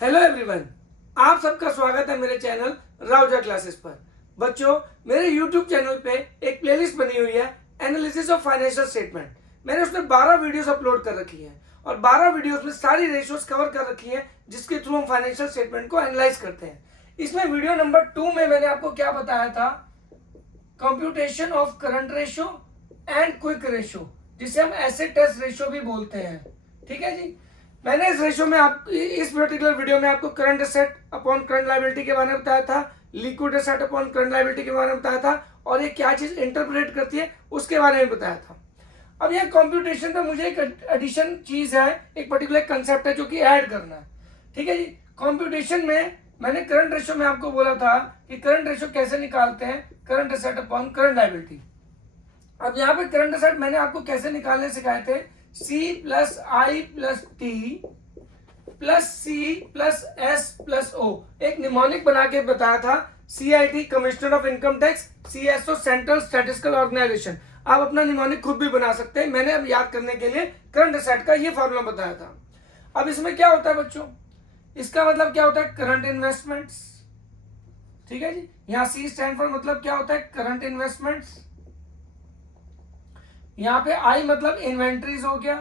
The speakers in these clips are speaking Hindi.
हेलो एवरीवन, आप सबका स्वागत है मेरे चैनल राउजा क्लासेस पर। बच्चों, मेरे यूट्यूब चैनल पे एक प्लेलिस्ट बनी हुई है एनालिसिस ऑफ फाइनेंशियल स्टेटमेंट। मैंने उसमें 12 वीडियोस अपलोड कर रखी हैं और 12 वीडियोस में सारी रेशियोज कवर कर रखी हैं जिसके थ्रू हम फाइनेंशियल स्टेटमेंट को एनालाइज करते हैं। इसमें वीडियो नंबर 2 में मैंने आपको क्या बताया था, computation of current ratio and quick ratio, जिसे हम एसेट टेस्ट रेशियो भी बोलते हैं। ठीक है जी। मैंने इस रेशियो में इस पर्टिकुलर वीडियो में आपको current asset upon current liability के बारे में बताया था, liquid asset upon current liability के बारे में बताया था और ये क्या चीज इंटरप्रेट करती है उसके बारे में बताया था। अब यह कंप्यूटेशन पे मुझे एक एडिशन चीज है, एक पर्टिकुलर कंसेप्ट है जो कि ऐड करना है। ठीक है जी। कंप्यूटेशन में मैंने करंट रेशियो में आपको बोला था कि करंट रेशियो कैसे निकालते हैं, current asset upon current liability. अब यहाँ पे करंट एसेट मैंने आपको कैसे निकालने सिखाए थे, C plus I plus T plus C plus S plus O, एक निमोनिक बना के बताया था। CIT commissioner of income tax, CSO central statistical organisation. आप अपना निमोनिक खुद भी बना सकते हैं, मैंने अब याद करने के लिए करंट एसेट का ये फॉर्मूला बताया था। अब इसमें क्या होता है बच्चों, इसका मतलब क्या होता है, करंट इन्वेस्टमेंट्स। ठीक है जी। यहाँ C स्टैंड फॉर मतलब क्या होता है, करंट इन्वेस्टमेंट्स। यहाँ पे आई मतलब इन्वेंट्रीज हो गया,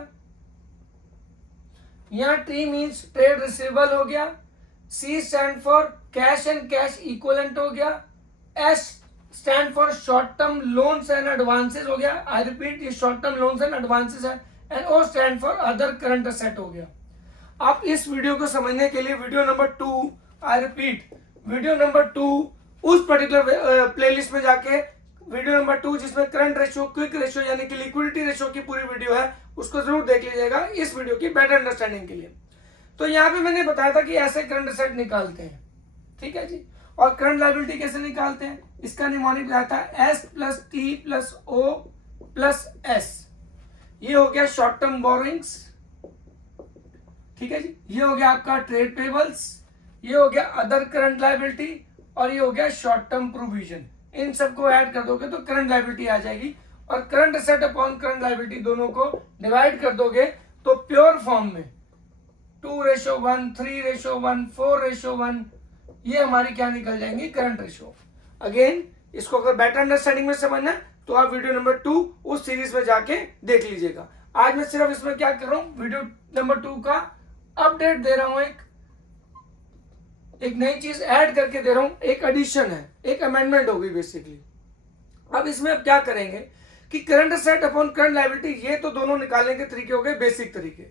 यहाँ टी मीन्स ट्रेड रिसीवेबल हो गया, C stand for cash and cash equivalent हो गया, S stand for short term loans and advances हो गया। आई रिपीट, ये short term loans and advances है। And O stand for other current asset हो गया। आप इस वीडियो को समझने के लिए video number 2, I repeat video number 2, उस पर्टिकुलर प्लेलिस्ट में जाके वीडियो नंबर 2 जिसमें करंट रेशियो, क्विक रेशियो यानी कि लिक्विडिटी रेशियो की पूरी वीडियो है, उसको जरूर देख लीजिएगा इस वीडियो की बेटर अंडरस्टैंडिंग के लिए। तो यहाँ पे मैंने बताया था कि ऐसे करंट एसेट निकालते हैं। ठीक है जी। और करंट लायबिलिटी कैसे निकालते हैं, इसका निमोनिक बताया था S plus T plus O plus S. ये हो गया शॉर्ट टर्म बोरोइंग्स। ठीक है जी। ये हो गया आपका ट्रेड पेबल्स, ये हो गया अदर करंट लायबिलिटी और ये हो गया शॉर्ट टर्म प्रोविजन। इन सबको ऐड कर दोगे तो करंट लायबिलिटी आ जाएगी और current asset upon current liability दोनों को डिवाइड कर दोगे तो प्योर फॉर्म में 2:1, 3:1, 4:1, ये हमारी क्या निकल जाएंगी, करंट रेशियो। अगेन इसको अगर बेटर अंडरस्टैंडिंग में समझना है तो आप वीडियो नंबर 2 उस सीरीज में जाके देख लीजिएगा। आज मैं सिर्फ इसमें क्या कर रहा हूं, वीडियो नंबर 2 का अपडेट दे रहा हूं, एक नई चीज ऐड करके दे रहा हूं, एक एडिशन है, एक अमेंडमेंट होगी बेसिकली। अब इसमें अब क्या करेंगे कि current asset upon current liability, ये तो दोनों निकालने के तरीके हो गए, बेसिक तरीके।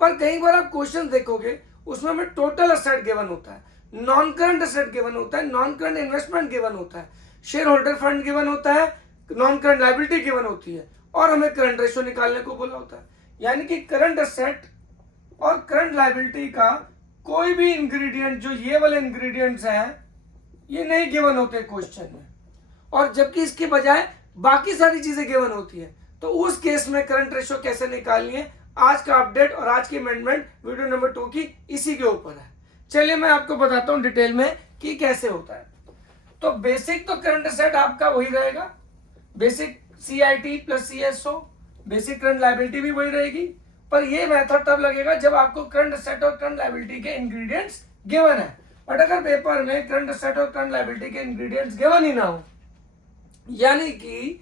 पर कई बार आप क्वेश्चन देखोगे उसमें हमें टोटल एसेट गिवन होता है, नॉन करंट एसेट गिवन होता है, नॉन करंट इन्वेस्टमेंट गिवन होता है, शेयर होल्डर फंड गिवन होता है, नॉन करंट लायबिलिटी गिवन होती है और हमें करंट रेशियो निकालने को बोला होता है। यानी कि करंट एसेट और करंट लायबिलिटी का कोई भी इंग्रेडिएंट, जो ये वाले इंग्रेडिएंट्स हैं, ये नहीं गिवन होते क्वेश्चन में, और जबकि इसके बजाय बाकी सारी चीजें गिवन होती है। तो उस केस में करंट रेशियो कैसे निकालनी है, आज का अपडेट और आज की अमेंडमेंट वीडियो नंबर 2 की इसी के ऊपर है। चलिए मैं आपको बताता हूं डिटेल में कि कैसे होता है। तो बेसिक तो करंट एसेट आपका वही रहेगा, basic CIT plus CSO, basic current liability भी वही रहेगी। पर ये मेथड तब लगेगा जब आपको करंट एसेट और करंट लायबिलिटी के इंग्रेडिएंट्स गिवन है। बट अगर पेपर में करंट एसेट और करंट लायबिलिटी के इंग्रेडिएंट्स गिवन ही ना हो, यानी कि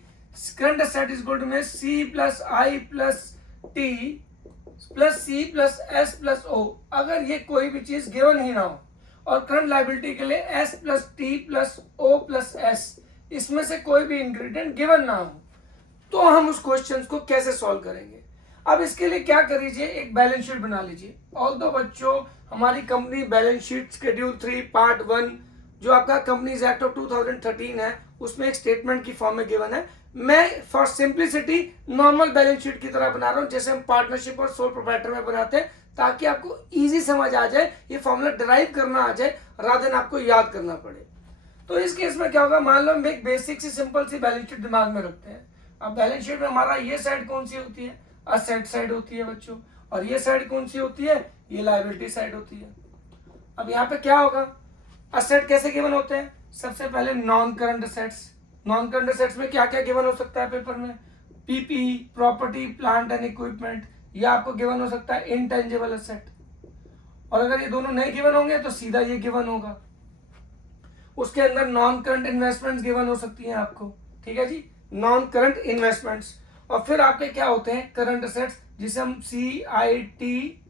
current asset is equal to में C plus I plus T plus C plus S plus O, अगर ये कोई भी चीज गिवन ही ना हो, और करंट लायबिलिटी के लिए S plus T plus O plus S, इसमें से कोई भी इंग्रेडिएंट गिवन ना हो, तो हम उस क्वेश्चन को कैसे सॉल्व करेंगे। अब इसके लिए क्या करिए, एक बैलेंस शीट बना लीजिए। ऑल्दो बच्चों हमारी company balance sheet schedule 3 part 1 जो आपका कंपनीज एक्ट ऑफ 2013 है, उसमें एक स्टेटमेंट की फॉर्म में गिवन है। मैं for simplicity normal balance sheet की तरह बना रहा हूं, जैसे हम पार्टनरशिप और सोल प्रोप्राइटर में बनाते हैं, ताकि आपको इजी समझ आ जाए, ये फॉर्मूला डिराइव करना आ जाए रादर देन आपको याद करना पड़े। तो इस केस में क्या होगा, मान लो हम एक बेसिक सी सिंपल सी बैलेंस शीट दिमाग में रखते हैं। अब बैलेंस शीट में हमारा ये साइड कौन सी होती है, असेट साइड होती है बच्चों, और ये साइड कौन सी होती है, ये लायबिलिटी साइड होती है। अब यहाँ पे क्या होगा, असेट कैसे गिवन होते हैं, सबसे पहले non current assets. Non current assets में क्या क्या गिवन हो सकता है पेपर में, PPE property plant and equipment, या आपको गिवन हो सकता है इनटेंजिबल असेट। और अगर ये दोनों नहीं गिवन होंगे तो सीधा ये गिवन होगा। उसके अंदर नॉन करंट इन्वेस्टमेंट्स गिवन हो सकती हैं आपको, ठीक है जी, नॉन करंट इन्वेस्टमेंट्स। और फिर आपके क्या होते हैं करंट असेट्स, जिसे हम CITCSO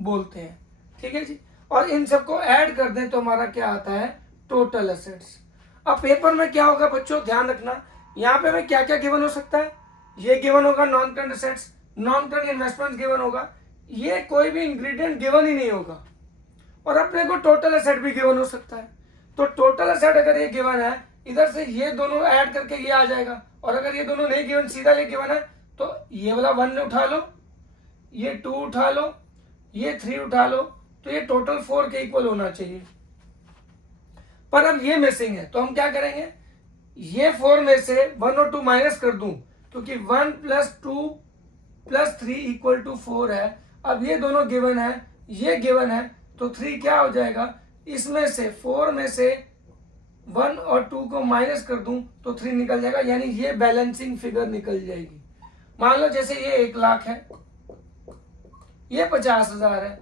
बोलते हैं, ठीक है जी। और इन सबको ऐड कर दें तो हमारा क्या आता है टोटल असेट्स। अब पेपर में क्या होगा बच्चों, ध्यान रखना, यहाँ पे हमें क्या क्या गिवन हो सकता है, ये गिवन होगा non current assets, non current investments given होगा, ये कोई भी इंग्रेडिएंट गिवन ही नहीं होगा, और अपने को टोटल असेट भी गिवन हो सकता है। तो टोटल असेट अगर ये गिवन है, इधर से ये दोनों ऐड करके ये आ जाएगा, और अगर ये दोनों नहीं गिवन, सीधा ये गिवन है, तो ये वाला 1 उठा लो, ये 2 उठा लो, ये 3 उठा लो, तो ये टोटल 4 के इक्वल होना चाहिए। पर अब ये मिसिंग है, तो हम क्या करेंगे, ये 4 में से 1 और 2 माइनस कर दूं, क्योंकि 1 + 2 + 3 = 4 है। अब ये दोनों गिवन है, ये गिवन है, तो 3 क्या हो जाएगा, इसमें से 4 में से 1 और 2 को माइनस कर दूं तो 3 निकल जाएगा, यानी ये बैलेंसिंग फिगर निकल जाएगी। मान लो जैसे ये 1 लाख है, ये 50,000 है,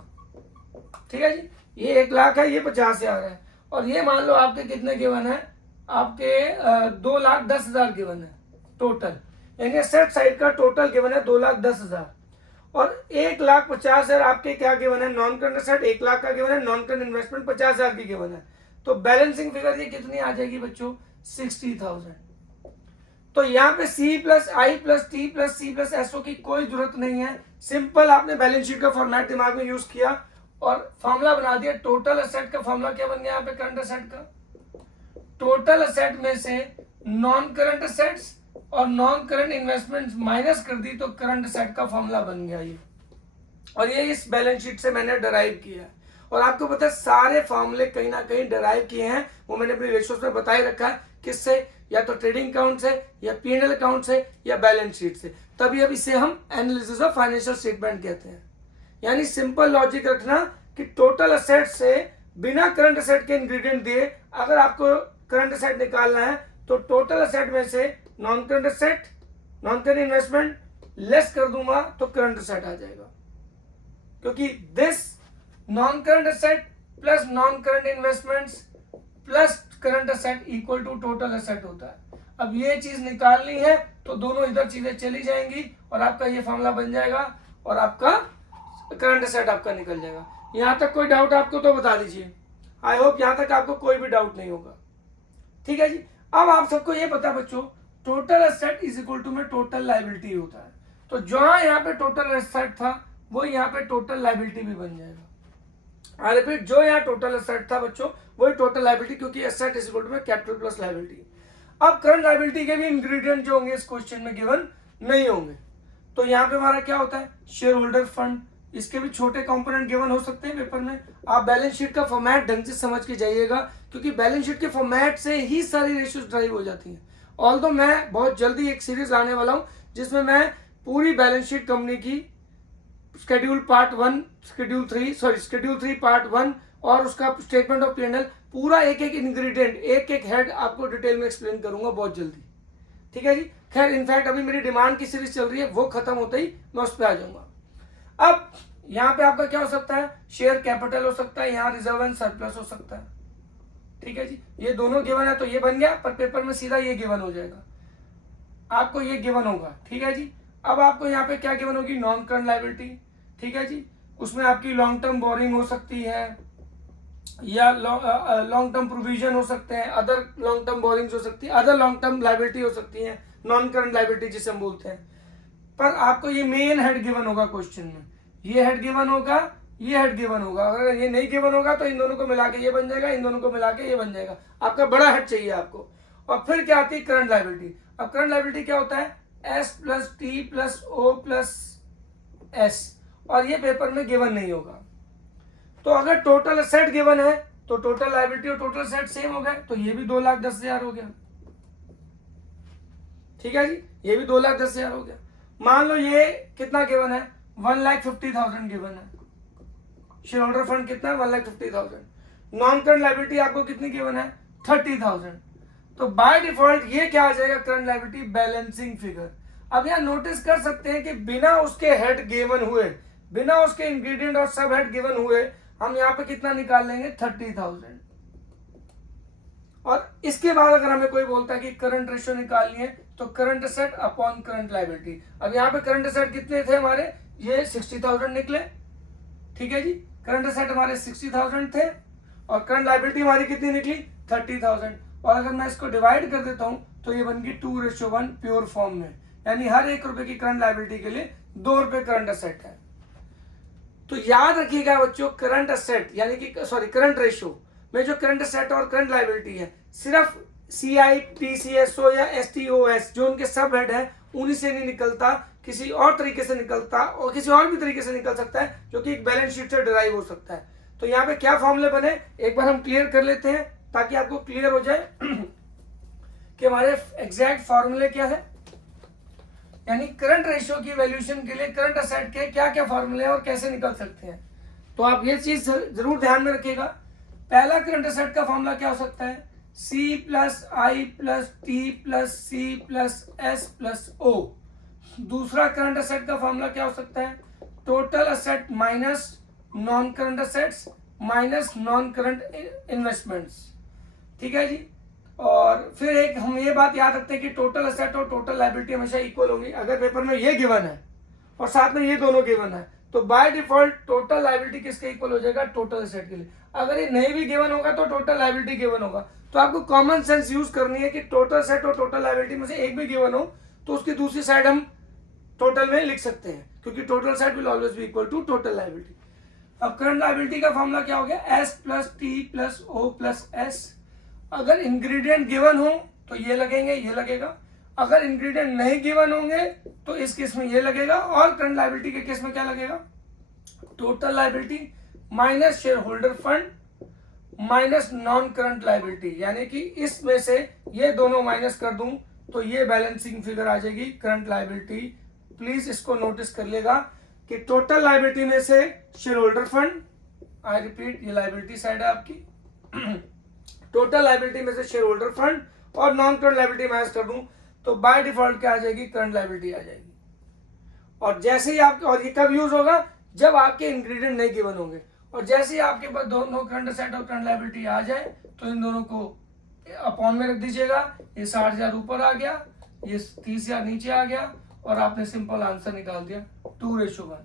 ठीक है जी, ये 1 लाख है, ये 50,000 है, और ये मान लो आपके कितने गिवन है, आपके 2,10,000 गिवन है टोटल, यानी सेट साइड का टोटल गिवन है 2,10,000, और 1,50,000 आपके क्या गिवन है नॉन करंट असेट, 1 लाख का गिवन है, नॉन करंट इन्वेस्टमेंट 50,000 की गिवन है, तो बैलेंसिंग फिगर ये कितनी आ जाएगी बच्चों 60,000। तो यहाँ पे C + I + T + C + SO की कोई जरूरत नहीं है, सिंपल आपने बैलेंस शीट का फॉर्मेट दिमाग में यूज किया और फॉर्मूला बना दिया। टोटल असेट का फॉर्मूला क्या बन गया यहाँ पे करंट असेट का, टोटल असेट में से नॉन करंट असेट्स और नॉन करंट इन्वेस्टमेंट्स माइनस कर दी तो करंट असेट का फॉर्मूला बन गया ये, और ये इस बैलेंस शीट से मैंने डराइव किया है। और आपको पता है सारे फॉर्मूले कहीं ना कहीं डराइव किए हैं, वो मैंने अपने रेशियोज में बता ही रखा है, किससे, या तो ट्रेडिंग अकाउंट से, या P&L अकाउंट से, या बैलेंस शीट से। तभी अब इसे हम एनालिसिस ऑफ फाइनेंशियल स्टेटमेंट कहते हैं। यानी सिंपल लॉजिक रखना कि टोटल असेट से बिना करंट असेट के इंग्रेडिएंट दिए अगर आपको करंट असेट निकालना है तो टोटल असेट में से non current asset, non current investment less कर दूंगा तो करंट असेट आ जाएगा, क्योंकि this non current asset plus non current investments plus current asset equal to total asset होता है। अब ये चीज निकालनी है तो दोनों इधर चीजें चली जाएंगी और आपका ये फॉर्मूला बन जाएगा और आपका करंट असेट आपका निकल जाएगा। यहां तक कोई डाउट आपको तो बता दीजिए। आई होप यहां तक आपको कोई भी डाउट नहीं होगा, ठीक है जी। अब आप सबको ये पता बच्चों, total asset is equal to में टोटल लायबिलिटी होता है, तो जहां यहाँ पे टोटल असेट था वो यहाँ पे टोटल लायबिलिटी भी बन जाएगा। आई रिपीट, जो यहाँ टोटल असेट था बच्चों वही टोटल लायबिलिटी, क्योंकि एसेट इज इक्वल टू में कैपिटल प्लस लायबिलिटी। अब करंट लायबिलिटी के भी इंग्रेडिएंट जो होंगे इस क्वेश्चन में गिवन नहीं होंगे, तो यहाँ पे हमारा क्या होता है शेयर होल्डर फंड, इसके भी छोटे कंपोनेंट गिवन हो सकते हैं पेपर में। आप बैलेंस शीट का फॉर्मेट ढंग से समझ के जाइएगा, क्योंकि बैलेंस शीट के फॉर्मेट से ही सारी रेशियोज ड्राइव हो जाती हैं। ऑल्दो मैं बहुत जल्दी एक सीरीज लाने वाला हूँ जिसमें मैं पूरी बैलेंस शीट कंपनी की शेड्यूल 3 पार्ट 1 और उसका स्टेटमेंट ऑफ P&L पूरा एक एक इंग्रेडिएंट, एक एक हेड आपको डिटेल में एक्सप्लेन करूंगा बहुत जल्दी, ठीक है जी। खैर इनफैक्ट अभी मेरी डिमांड की सीरीज चल रही है, वो खत्म होते ही मैं उस पर आ जाऊंगा। अब यहाँ पे आपका क्या हो सकता है, शेयर कैपिटल हो सकता है, यहाँ रिजर्व एंड सरप्लस हो सकता है, ठीक है जी। ये दोनों गिवन है तो ये बन गया, पर पेपर में सीधा ये गिवन हो जाएगा, आपको ये गिवन होगा, ठीक है जी। अब आपको यहाँ पे क्या गिवन होगी, नॉन करंट लायबिलिटी, ठीक है जी। उसमें आपकी लॉन्ग टर्म बोरिंग हो सकती है या लॉन्ग टर्म प्रोविजन हो सकते हैं, अदर लॉन्ग टर्म बोरिंग्स हो सकती है, अदर लॉन्ग टर्म लायबिलिटी हो सकती है, नॉन करंट लायबिलिटी जिसे हम बोलते हैं। पर आपको ये मेन हेड गिवन होगा क्वेश्चन में, ये हेड गिवन होगा, ये हेड गिवन होगा। अगर ये नहीं गिवन होगा तो इन दोनों को मिला के ये बन जाएगा, इन दोनों को मिला के ये बन जाएगा, आपका बड़ा हेड चाहिए आपको। और फिर क्या आती है करंट लायबिलिटी। अब करंट लायबिलिटी क्या होता है, S + T + O + S, और ये पेपर में गिवन नहीं होगा। तो अगर टोटल असेट गिवन है तो टोटल लायबिलिटी और टोटल असेट सेम हो गए, तो ये भी 2,10,000 हो गया, ठीक है जी। ये भी 2,10,000 हो गया। मान लो ये कितना गिवन है, 1,50,000 गिवन है। शेयर होल्डर फंड कितना है, 1,50,000। नॉन करंट लायबिलिटी आपको कितनी गिवन है, 30,000। तो बाय डिफॉल्ट ये क्या आ जाएगा, करंट लायबिलिटी बैलेंसिंग फिगर। अब यहाँ नोटिस कर सकते हैं कि बिना उसके हेड गिवन हुए बिना उसके इंग्रेडिएंट और सब हेड गिवन हुए हम यहाँ पे कितना निकाल लेंगे 30,000। और इसके बाद अगर हमें कोई बोलता है कि करंट रेशियो निकालनी है तो current asset upon current liability. अब यहाँ पे करंट असेट कितने थे हमारे, ये 60,000 निकले, ठीक है जी। करंट असेट हमारे 60,000 थे और करंट लायबिलिटी हमारी कितनी निकली 30,000। और अगर मैं इसको डिवाइड कर देता हूं तो ये बन गई 2:1 प्योर फॉर्म में, यानी हर 1 रुपए की करंट लायबिलिटी के लिए 2 रुपए करंट असेट है। तो याद रखिएगा बच्चों, करंट असेट यानी कि करंट रेशियो में जो करंट असेट और करंट लायबिलिटी है, सिर्फ CI, TCSO या STOS जो उनके सब हेड है उन्हीं से नहीं निकलता, किसी और तरीके से निकलता और किसी और भी तरीके से निकल सकता है जो कि एक बैलेंस शीट से डिराइव हो सकता है। तो यहाँ पे क्या फॉर्मूले बने एक बार हम क्लियर कर लेते हैं ताकि आपको क्लियर हो जाए कि हमारे एग्जैक्ट फॉर्मूले क्या है। यानी करंट रेशियो की वैल्यूएशन के लिए करंट असेट के क्या क्या फॉर्मूले हैं और कैसे निकल सकते हैं। तो आप ये चीज जरूर ध्यान में रखिएगा। पहला करंट असेट का फॉर्मूला क्या हो सकता है, C plus I plus T plus C plus S plus O। दूसरा करंट असेट का फॉर्मूला क्या हो सकता है, total asset minus non current assets minus non current investments, ठीक है जी। और फिर एक हम ये बात याद रखते हैं कि टोटल असेट और टोटल लायबिलिटी हमेशा इक्वल होंगी। अगर पेपर में ये गिवन है और साथ में ये दोनों गिवन है तो बाय डिफॉल्ट टोटल लायबिलिटी किसके इक्वल हो जाएगा, टोटल असेट के लिए। अगर ये नहीं भी गिवन होगा तो टोटल लायबिलिटी गिवन होगा। तो आपको कॉमन सेंस यूज करनी है कि टोटल असेट और टोटल लायबिलिटी में से एक भी गिवन हो तो उसकी दूसरी साइड हम टोटल में लिख सकते हैं, क्योंकि total asset will always be equal to total liability. अब करंट लायबिलिटी का फॉर्मूला क्या हो गया, S plus T plus O plus S। अगर इंग्रेडिएंट गिवन हो तो ये लगेंगे, ये लगेगा। अगर इंग्रेडिएंट नहीं गिवन होंगे तो इस केस में ये लगेगा। और करंट लायबिलिटी के केस में क्या लगेगा, total liability minus share holder fund minus non current liability, यानी कि इसमें से ये दोनों माइनस कर दूं तो ये बैलेंसिंग फिगर आ जाएगी करंट लायबिलिटी। प्लीज इसको नोटिस कर लेगा कि टोटल लायबिलिटी में से शेयर होल्डर फंड, आई रिपीट ये लायबिलिटी साइड है आपकी, टोटल लायबिलिटी में से शेयर होल्डर फंड और नॉन करंट लायबिलिटी माइनस कर दूं तो बाय डिफॉल्ट क्या आ जाएगी, करंट लायबिलिटी आ जाएगी। और जैसे ही आपके, और ये कब यूज होगा, जब आपके इंग्रेडिएंट नहीं गिवन होंगे। और जैसे ही आपके पास दोनों करंट असेट और करंट लायबिलिटी आ जाए तो इन दोनों को अपॉन में रख दीजिएगा। ये 60,000 ऊपर आ गया, ये 30,000 नीचे आ गया और आपने सिंपल आंसर निकाल दिया 2:1।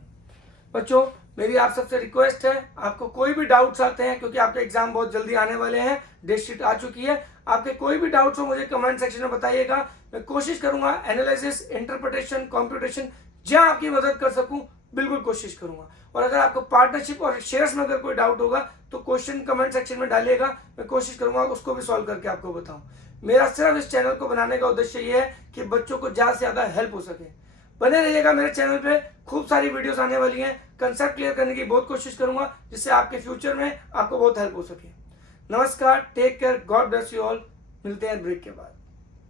बच्चों मेरी आप सबसे रिक्वेस्ट है, आपको कोई भी डाउट्स आते हैं, क्योंकि आपके एग्जाम बहुत जल्दी आने वाले हैं, डेट शीट आ चुकी है, आपके कोई भी डाउट्स हो मुझे कमेंट सेक्शन में बताइएगा। मैं कोशिश करूंगा एनालिसिस, इंटरप्रिटेशन, कंप्यूटेशन जहां आपकी मदद कर सकूं बिल्कुल कोशिश करूंगा। और अगर आपको पार्टनरशिप और शेयर्स में अगर कोई डाउट होगा तो क्वेश्चन कमेंट सेक्शन में डालिएगा, मैं कोशिश करूंगा उसको भी सॉल्व करके आपको बताऊं। मेरा सिर्फ इस चैनल को बनाने का उद्देश्य ये है कि बच्चों को ज्यादा से ज्यादा हेल्प हो सके। बने रहिएगा मेरे चैनल पे, खूब सारी वीडियोस आने वाली हैं, कंसेप्ट क्लियर करने की बहुत कोशिश करूंगा जिससे आपके फ्यूचर में आपको बहुत हेल्प हो सके। नमस्कार, take care, God bless you all. मिलते हैं ब्रेक के बाद।